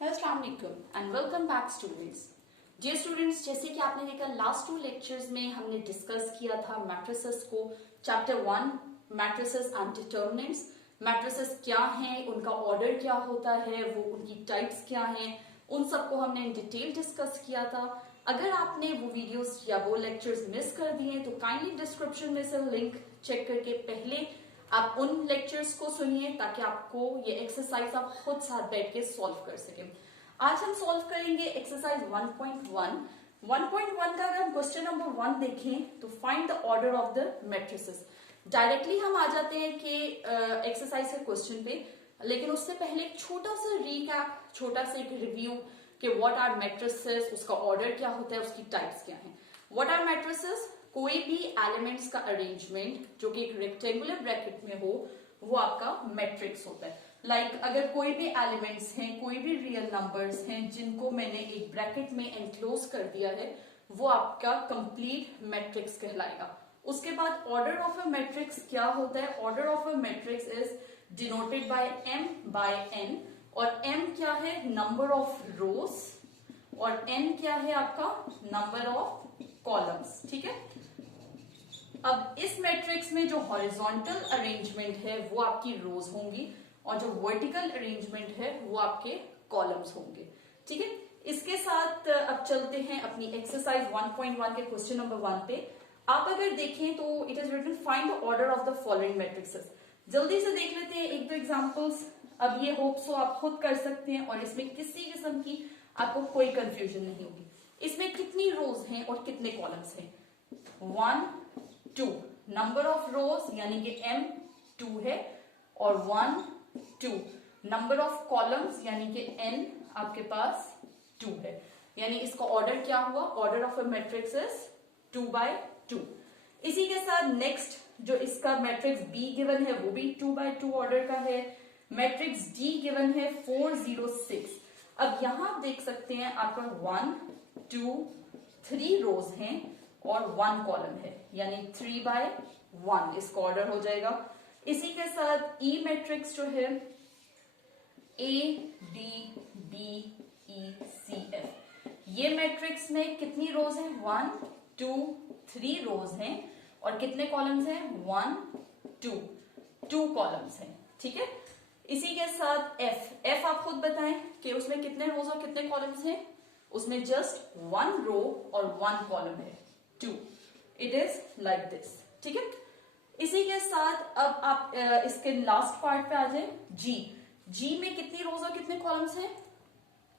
अस्सलाम वालेकुम and welcome back students. Dear students, जैसे कि आपने देखा लास्ट 2 लेक्चर्स में हमने डिस्कस किया था मैट्रिसेस को। Chapter 1 matrices and determinants. Matrices क्या हैं, उनका ऑर्डर क्या होता है, वो उनकी टाइप्स क्या हैं, उन सबको हमने इन डिटेल डिस्कस किया था। अगर आपने वो वीडियोस या वो लेक्चर्स मिस कर दिए तो काइंडली डिस्क्रिप्शन में से लिंक चेक करके पहले आप उन लेक्चर्स को सुनिए ताकि आपको ये एक्सरसाइज आप खुद साथ बैठ के सॉल्व कर सकें। आज हम सॉल्व करेंगे एक्सरसाइज 1.1। 1.1 का अगर हम क्वेश्चन नंबर 1 देखें तो find the order of the matrices. Directly हम आ जाते हैं कि एक्सरसाइज के क्वेश्चन पे, लेकिन उससे पहले एक छोटा सा रीकैप, छोटा सा एक रिव्यू कि व्हाट आर मैट्रिसेस, उसका ऑर्डर क्या होता है, उसकी टाइप्स क्या हैं। What are matrices? कोई भी एलिमेंट्स का अरेंजमेंट जो कि एक रेक्टेंगुलर ब्रैकेट में हो वो आपका मैट्रिक्स होता है। लाइक अगर कोई भी एलिमेंट्स हैं, कोई भी रियल नंबर्स हैं जिनको मैंने एक ब्रैकेट में एनक्लोज कर दिया है, वो आपका कंप्लीट मैट्रिक्स कहलाएगा। उसके बाद ऑर्डर ऑफ अ मैट्रिक्स क्या होता है? Order of a matrix is denoted by m by n। और m क्या है? नंबर ऑफ रोज, और n क्या है? आपका नंबर ऑफ कॉलम्स। ठीक है। अब इस मैट्रिक्स में जो हॉरिजॉन्टल अरेंजमेंट है वो आपकी रोज होंगी और जो वर्टिकल अरेंजमेंट है वो आपके कॉलम्स होंगे। ठीक है। इसके साथ अब चलते हैं अपनी एक्सरसाइज 1.1 के क्वेश्चन नंबर 1 पे। आप अगर देखें तो it is written find the order of the following matrixes. जल्दी से देख लेते हैं एक दो एग्जांपल्स। अब ये होप सो आप खुद कर सकते हैं और इसमें किसी किस्म की आपको कोई कंफ्यूजन नहीं होगी। इसमें कितनी रोज हैं और कितने कॉलम्स हैं? 1 2 नंबर ऑफ रोज यानी कि m 2 है, और 1 2 नंबर ऑफ कॉलम्स यानी कि n आपके पास 2 है। यानी इसका ऑर्डर क्या हुआ? Order of a matrix is 2 by 2। इसी के साथ नेक्स्ट जो इसका मैट्रिक्स B गिवन है वो भी 2 by 2 ऑर्डर का है। मैट्रिक्स D गिवन है 4 0 6। अब यहां आप देख सकते हैं आपका 1 2 3 रोज हैं और 1 कॉलम है, यानी 3 by 1 इसका ऑर्डर हो जाएगा। इसी के साथ E मैट्रिक्स जो है A B B E C F, ये मैट्रिक्स में कितनी रोज हैं? 1 2 3 रोज हैं और कितने कॉलम्स हैं? 1 2 कॉलम्स हैं। ठीक है। इसी के साथ F आप खुद बताएं कि उसमें कितने रोज और कितने कॉलम्स हैं? उसमें जस्ट 1 रो और 1 कॉलम है, 2। It is like this. ठीक है। इसी के साथ अब आप इसके लास्ट पार्ट पे आ जाए। जी में कितनी रोज और कितने कॉलम्स हैं?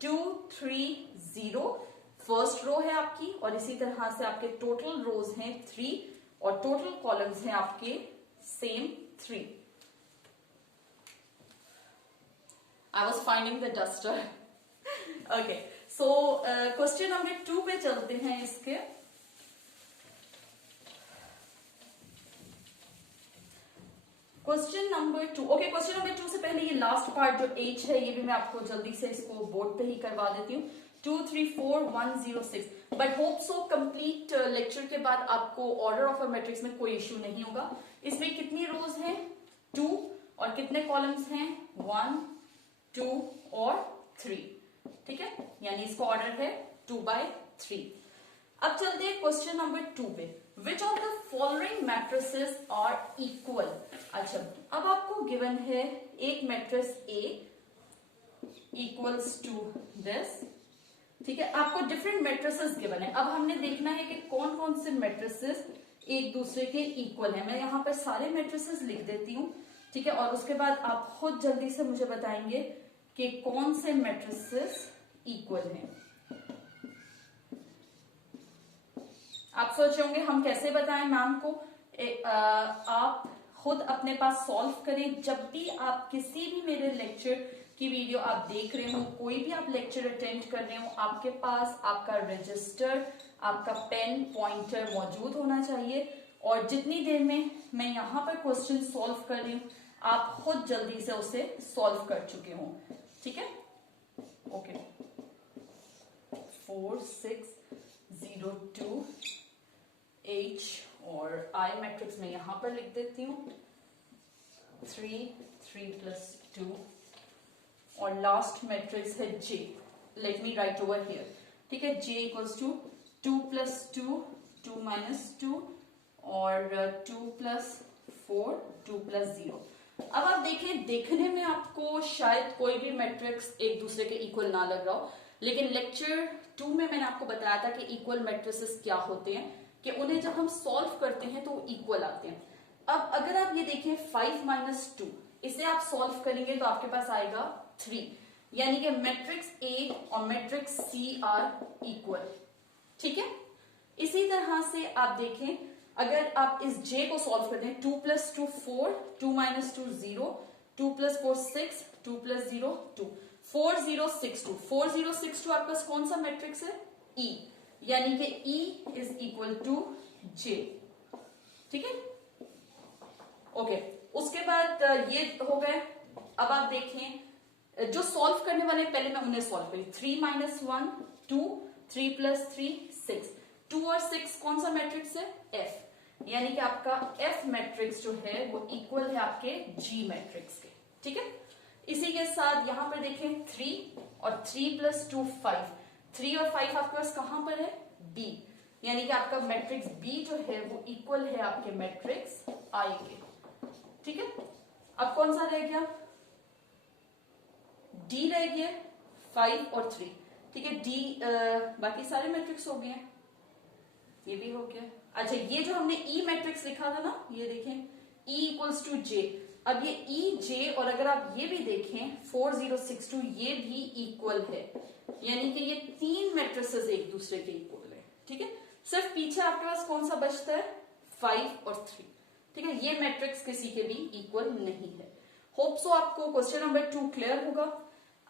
2 3 0 फर्स्ट रो है आपकी, और इसी तरह से आपके टोटल रोज हैं 3 और टोटल कॉलम्स हैं आपके same 3। I was finding the duster. Okay, so question number 2 पे चलते हैं इसके। Question number 2। Okay, question number 2 से पहले ये लास्ट पार्ट जो H है ये भी मैं आपको जल्दी से इसको बोर्ड पे ही करवा देती हूँ। 2 3 4 1 0 6। But hope so complete lecture के बाद आपको ऑर्डर ऑफ अ मैट्रिक्स में कोई इश्यू नहीं होगा। इसमें कितनी रोज हैं? 2 और कितने कॉलम्स हैं? 1 2 और 3। ठीक है, यानी इसका ऑर्डर है 2 by 3। अब चलते हैं क्वेश्चन नंबर 2 पे। Which of the following matrices are equal? अच्छा, अब आपको गिवन है एक matrix A equals to this. ठीक है, आपको डिफरेंट मैट्रिसेस गिवन है। अब हमने देखना है कि कौन कौन से मैट्रिसेस एक दूसरे के इक्वल है। मैं यहां पर सारे मैट्रिसेस लिख देती हूँ। ठीक है, और उसके बाद आप खुद जल्दी से मुझे बताएंगे कि कौन से मैट्रिसेस इक्वल हैं। आप सोच रहे होंगे हम कैसे बताएं मैम को? आप खुद अपने पास सॉल्व करें। जब भी आप किसी भी मेरे लेक्चर की वीडियो आप देख रहे हो, कोई भी आप लेक्चर अटेंड कर रहे हो, आपके पास आपका रजिस्टर, आपका पेन, पॉइंटर मौजूद होना चाहिए। और जितनी देर में मैं यहाँ पर क्वेश्चन सॉल्व कर रही हूँ आप खुद जल्दी से उसे सॉल्व कर चुके हो। ठीक है। ओके, 4 6 0 2 H और I मैट्रिक्स में यहां पर लिख देती हूँ 3 3 + 2 और और लास्ट मैट्रिक्स है J. Let me write over here. ठीक है, J equals to 2 plus 2, 2 minus 2 और 2 प्लस 4, 2 प्लस 0. अब आप देखें, देखने में आपको शायद कोई भी मैट्रिक्स एक दूसरे के इक्वल ना लग रहा हो, लेकिन लेक्चर 2 में मैंने आपको बताया था कि इक्वल मैट्रिसेस क्या होते हैं, कि उन्हें जब हम सॉल्व करते हैं तो वो इक्वल आते हैं. अब अगर आप ये देखें 5 माइनस 2, इसे आप सॉल्व करेंगे तो आपके पास आएगा 3, यानी कि मैट्रिक्स A और मैट्रिक्स C आर इक्वल. ठीक है, इसी तरह से आप देखें, अगर आप इस J को सॉल्व करते हैं, 2 प्लस 2 4, 2 माइनस 2 0, 2 प्लस 4 6, 2 प्लस 0 2, 4 0 6 2, 4 0 6 2 आपके पास कौन सा मैट्रिक्स है? E, यानी कि E is equal to J. ठीक है, ओके. उसके बाद ये हो गए. अब आप देखें, जो सॉल्व करने वाले पहले मैं उन्हें सॉल्व करी. 3 माइनस 1 2, 3 प्लस 3 6, 2 और 6 कौन सा मैट्रिक्स है? F, यानी कि आपका F मैट्रिक्स जो है वो इक्वल है आपके G मैट्रिक्स के. ठीक है, इसी के साथ यहां पर देखें 3 और 3 प्लस 2 5, 3 और 5 आपके पास कहां पर है? B, यानी कि आपका मैट्रिक्स B जो है वो इक्वल है आपके मैट्रिक्स I के. ठीक है, अब कौन सा रह गया? D रह गया, 5 और 3. ठीक है, D बाकी सारे मैट्रिक्स हो गए, ये भी हो गया. अच्छा, ये जो हमने E मैट्रिक्स लिखा था ना, ये देखें E इक्वल्स टू J. अब ये E J, और अगर आप ये भी देखें 4 0 6 2, ये भी इक्वल है, यानी कि ये तीन मैट्रिसेस एक दूसरे के इक्वल है. ठीक है, सिर्फ पीछे आपके पास कौन सा बचता है? 5 और 3. ठीक है, ये मैट्रिक्स किसी के भी इक्वल नहीं है. होप सो आपको क्वेश्चन नंबर 2 क्लियर होगा.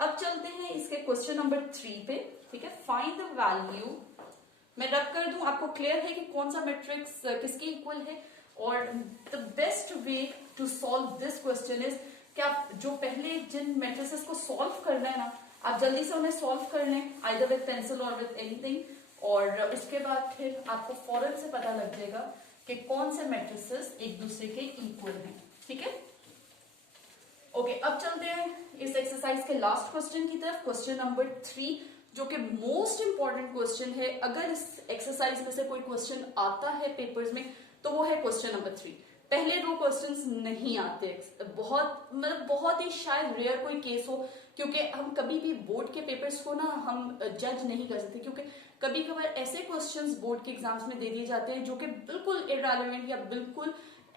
अब चलते हैं इसके क्वेश्चन नंबर 3 पे. ठीक है, फाइंड द वैल्यू. मैं रब कर दूं, आपको क्लियर है कि कौन सा मैट्रिक्स किसके इक्वल है. और the best way to solve this question is कि आप जो पहले जिन मैट्रिसेस को सॉल्व करना है ना, आप जल्दी से उन्हें सॉल्व कर लें, आइदर विद पेंसिल और विद एनीथिंग, और उसके बाद फिर आपको फौरन से पता लग जाएगा कि कौन से मैट्रिसेस एक दूसरे के इक्वल हैं. ठीक है, ओके. अब चलते हैं इस एक्सरसाइज के लास्ट क्वेश्चन की तरफ, क्वेश्चन नंबर 3, जो कि मोस्ट इंपॉर्टेंट क्वेश्चन है. अगर इस एक्सरसाइज में से कोई क्वेश्चन आता है पेपर्स में तो वो है क्वेश्चन नंबर 3. पहले 2 क्वेश्चंस नहीं आते, बहुत ही शायद रेयर कोई केस हो, क्योंकि हम कभी भी बोर्ड के पेपर्स को ना हम जज नहीं कर सकते, क्योंकि कभी कभार ऐसे क्वेश्चंस बोर्ड के एग्जाम्स में दे दिए जाते हैं जो कि बिल्कुल इररिलेवेंट या बिल्कुल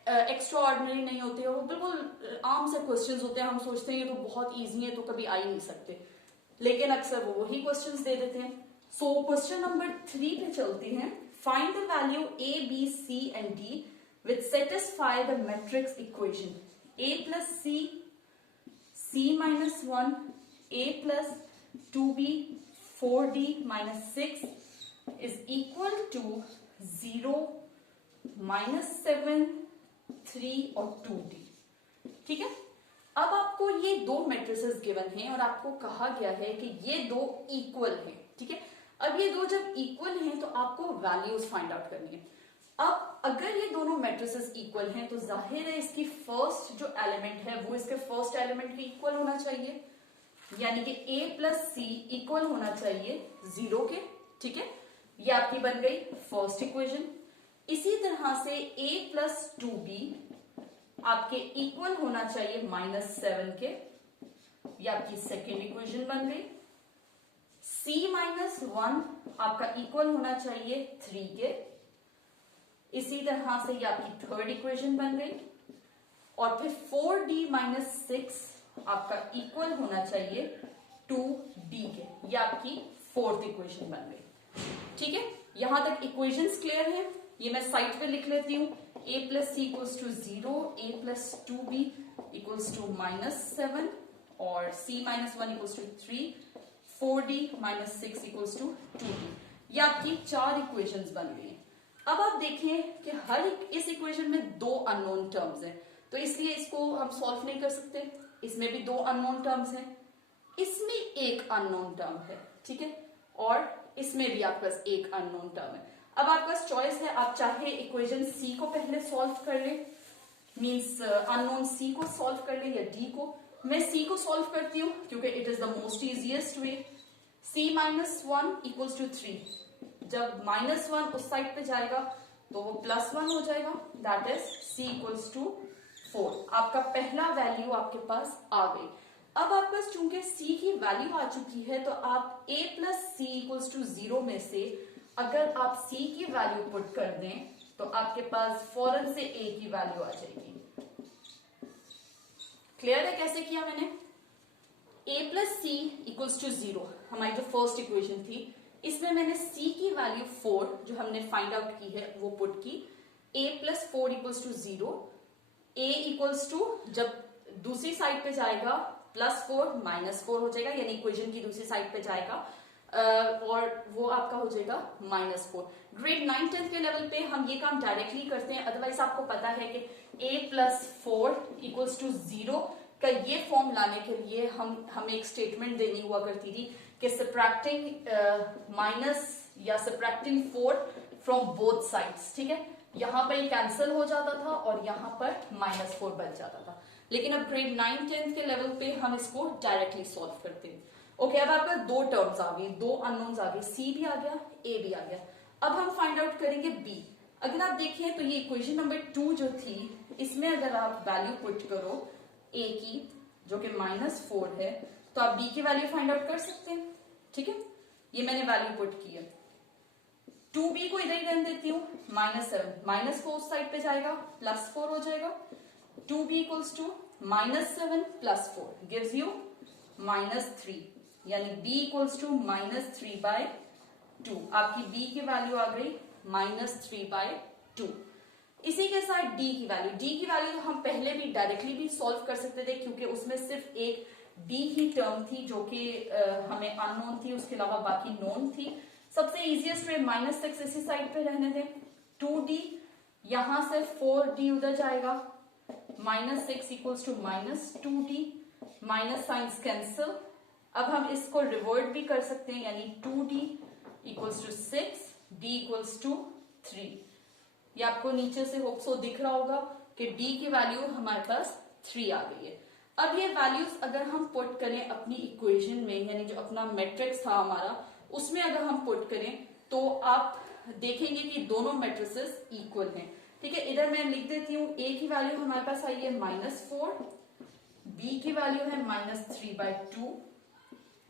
एक्स्ट्रा ऑर्डिनरी नहीं होते हैं, वो बिल्कुल आम से क्वेश्चंस होते हैं. हम सोचते हैं ये तो बहुत ईजी है तो कभी आ ही नहीं सकते, लेकिन अक्सर वो वही क्वेश्चंस दे देते हैं. सो क्वेश्चन नंबर 3 पे चलते हैं. Find the value A, B, C and D which satisfy the matrix equation A plus C, C minus 1, A plus 2B, 4D minus 6 is equal to 0, minus 7, 3 और 2D. ठीक है, अब आपको ये 2 matrices given हैं और आपको कहा गया है कि ये 2 इक्वल हैं. ठीक है, अब ये 2 जब इक्वल हैं तो आपको वैल्यूज फाइंड आउट करनी है. अब अगर ये दोनों मैट्रिसेस इक्वल हैं तो जाहिर है इसकी फर्स्ट जो एलिमेंट है वो इसके फर्स्ट एलिमेंट के इक्वल होना चाहिए, यानी कि A प्लस C इक्वल होना चाहिए 0 के. ठीक है, ये आपकी बन गई फर्स्ट इक्वेशन. इसी तरह से A प्लस 2B आपके इक्वल होना चाहिए -7 के, ये आपकी सेकेंड इक्वेशन बन गई. C माइनस 1 आपका इक्वल होना चाहिए 3 के. इसी तरह से ये आपकी थर्ड इक्वेशन बन गई. और फिर 4D माइनस 6 आपका इक्वल होना चाहिए 2D के, ये आपकी फोर्थ इक्वेशन बन गई. ठीक है, यहां तक इक्वेशंस क्लियर है. ये मैं साइड पे लिख लेती हूं. A plus C equals to 0, A plus 2B equals to -7 और C minus 1 equals to 3, 4D minus 6 equals to 2D. ये आपकी 4 इक्वेशंस बन गई हैं. अब आप देखें कि हर इस इक्वेशन में 2 अननोन टर्म्स हैं, तो इसलिए इसको हम सॉल्व नहीं कर सकते. इसमें भी 2 अननोन टर्म्स हैं, इसमें एक अननोन टर्म है. ठीक है, और इसमें भी आपके पास एक अननोन टर्म है. अब आपके पास चॉइस है, आप चाहे इक्वेशन C को पहले सॉल्व कर ले, मींस अननोन C को सॉल्व कर ले, या D को. मैं c को सॉल्व करती हूँ क्योंकि it is the most easiest way. c minus 1 equals to 3। जब -1 उस साइड पे जाएगा तो वो +1 हो जाएगा, that is c equals to 4। आपका पहला वैल्यू आपके पास आ गई। अब आपके पास चूंकि c की वैल्यू आ चुकी है तो आप a plus C equals to 0 में से अगर आप c की वैल्यू पुट कर दें तो आपके पास फौरन से a की वैल्यू आ जाएगी। क्लियर है कैसे किया मैंने? a plus C equals to 0 हमारी जो फर्स्ट इक्वेशन थी, इसमें मैंने c की वैल्यू 4 जो हमने फाइंड आउट की है वो पुट की। a plus 4 equals to 0, a equals to जब दूसरी साइड पे जाएगा +4 -4 हो जाएगा, यानी इक्वेशन की दूसरी साइड पे जाएगा और वो आपका हो जाएगा -4। ग्रेड 9 10 के लेवल पे हम ये काम डायरेक्टली करते हैं, अदरवाइज आपको पता है कि a प्लस 4 इक्वल्स टू 0 का ये फॉर्म लाने के लिए हमें एक स्टेटमेंट देनी हुआ करती थी कि सब्ट्रैक्टिंग माइनस या सब्ट्रैक्टिंग 4 फ्रॉम बोथ साइड्स। ठीक है, यहाँ पर ये कैंसिल हो जाता था और यहाँ पर -4 बच जाता था। लेकिन अब ग्रेड 9 10 के लेवल पे हम इसको डायरेक्टली सॉल्व करते हैं। ओके, अब आपका दो टर्म्स आ गई, दो अननोन्स आ गए, c भी आ गया, a भी आ गया। अब हम फाइंड आउट करेंगे b। अगर आप देखें तो ये इक्वेशन नंबर 2 जो थी, इसमें अगर आप वैल्यू पुट करो a की जो कि -4 है तो आप b की वैल्यू फाइंड आउट कर सकते हैं। ठीक है, ये मैंने वैल्यू पुट की है। 2b को इधर ही रहने देती हूँ, -7 -4 उस साइड पे जाएगा, +4 हो जाएगा। 2b equals to -7 + 4 gives you -3, यानी b इक्वल्स टू -3/2। आपकी b की वैल्यू आ गई -3/2। इसी के साथ d की वैल्यू हम पहले भी डायरेक्टली भी सॉल्व कर सकते थे क्योंकि उसमें सिर्फ एक d ही टर्म थी जो कि हमें अननोन थी, उसके अलावा बाकी नोन थी। सबसे इजीएस्ट वे -6 इसी साइड पे रहने दें। 2d यहां से 4d उधर जाएगा, -6 equals to -2d, minus signs cancel. अब हम इसको रिवर्ट भी कर सकते हैं, यानी 2d equals to 6, d equals to 3। ये आपको नीचे से होप सो दिख रहा होगा कि d की वैल्यू हमारे पास 3 आ गई है। अब ये वैल्यूज अगर हम पुट करें अपनी इक्वेशन में, यानी जो अपना मैट्रिक्स था हमारा, उसमें अगर हम पुट करें तो आप देखेंगे कि दोनों मैट्रिसेस इक्वल हैं। ठीक है, इधर मैं लिख देती हूँ, a की वैल्यू हमारे पास आई है -4, b की वैल्यू है -3/2,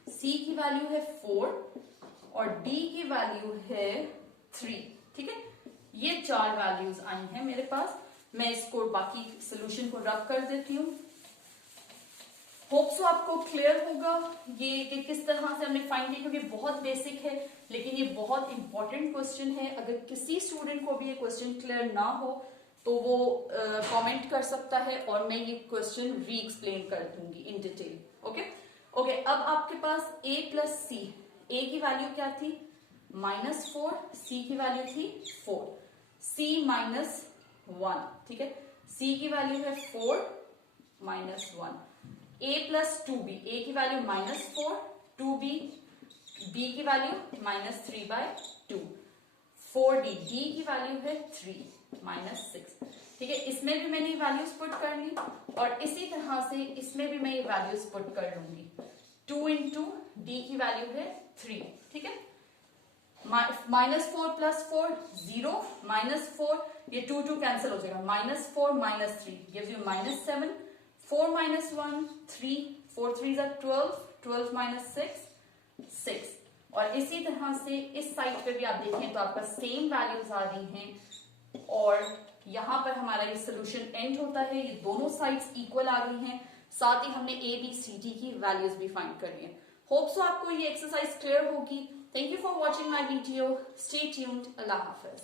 c की वैल्यू है 4 और d की वैल्यू है 3। ठीक है, ये 4 वैल्यूज आई हैं मेरे पास। मैं इसको बाकी सोल्यूशन को रब कर देती हूँ। होप सो आपको क्लियर होगा ये कि किस तरह से हमने फाइंड किया, क्योंकि बहुत बेसिक है लेकिन ये बहुत इंपॉर्टेंट क्वेश्चन है। अगर किसी स्टूडेंट को भी ये क्वेश्चन क्लियर ना हो तो वो कमेंट कर सकता है और मैं ये क्वेश्चन री एक्सप्लेन कर दूंगी इन डिटेल। ओके, अब आपके पास a प्लस सी, a की वैल्यू क्या थी -4, c की वैल्यू थी 4, c -1। ठीक है, c की वैल्यू है 4 -1। a प्लस 2b, a की वैल्यू -4, 2b, b की वैल्यू -3/2, 4d, d की वैल्यू है 3 -6। ठीक है, इसमें भी मैंने वैल्यूज पुट कर ली और इसी तरह से इसमें भी मैं ये वैल्यूज पुट कर लूंगी। 2 × d की वैल्यू है 3। ठीक है, -4 + 4 0, -4 ये 2 कैंसिल हो जाएगा, -4 -3 गिव्स यू -7, 4 -1 3, 4 3 = 12, 12 - 6 6। और इसी तरह से इस साइड पे भी आप देखें तो आपका सेम वैल्यूज आ रही हैं और यहाँ पर हमारा ये सोल्यूशन एंड होता है। ये दोनों साइड्स इक्वल आ गई हैं, साथ ही हमने a b c d की वैल्यूज भी फाइंड कर ली है। होप सो आपको ये एक्सरसाइज क्लियर होगी। Thank you for watching my video. Stay tuned. Allah Hafiz.